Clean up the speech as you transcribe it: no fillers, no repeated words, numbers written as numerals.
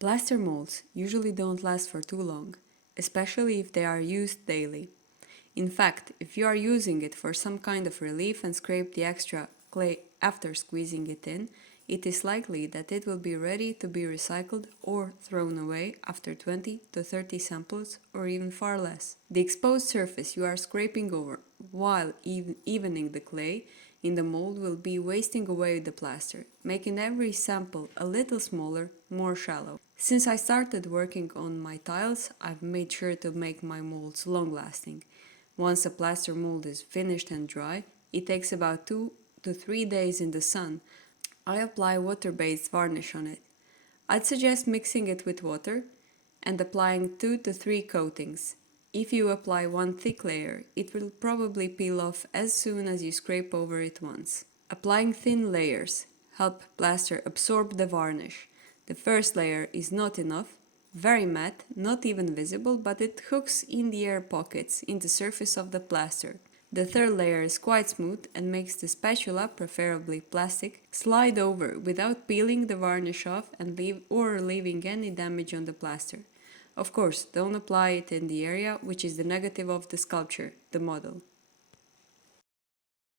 Plaster molds usually don't last for too long, especially if they are used daily. In fact, if you are using it for some kind of relief and scrape the extra clay after squeezing it in, it is likely that it will be ready to be recycled or thrown away after 20 to 30 samples or even far less. The exposed surface you are scraping over while evening the clay in the mold will be wasting away the plaster, making every sample a little smaller, more shallow. Since I started working on my tiles, I've made sure to make my molds long-lasting. Once a plaster mold is finished and dry, it takes about 2 to 3 days in the sun. I apply water-based varnish on it. I'd suggest mixing it with water and applying 2 to 3 coatings. If you apply one thick layer, it will probably peel off as soon as you scrape over it once. Applying thin layers help plaster absorb the varnish. The first layer is not enough, very matte, not even visible, but it hooks in the air pockets in the surface of the plaster. The third layer is quite smooth and makes the spatula, preferably plastic, slide over without peeling the varnish off and leaving any damage on the plaster. Of course, don't apply it in the area which is the negative of the sculpture, the model.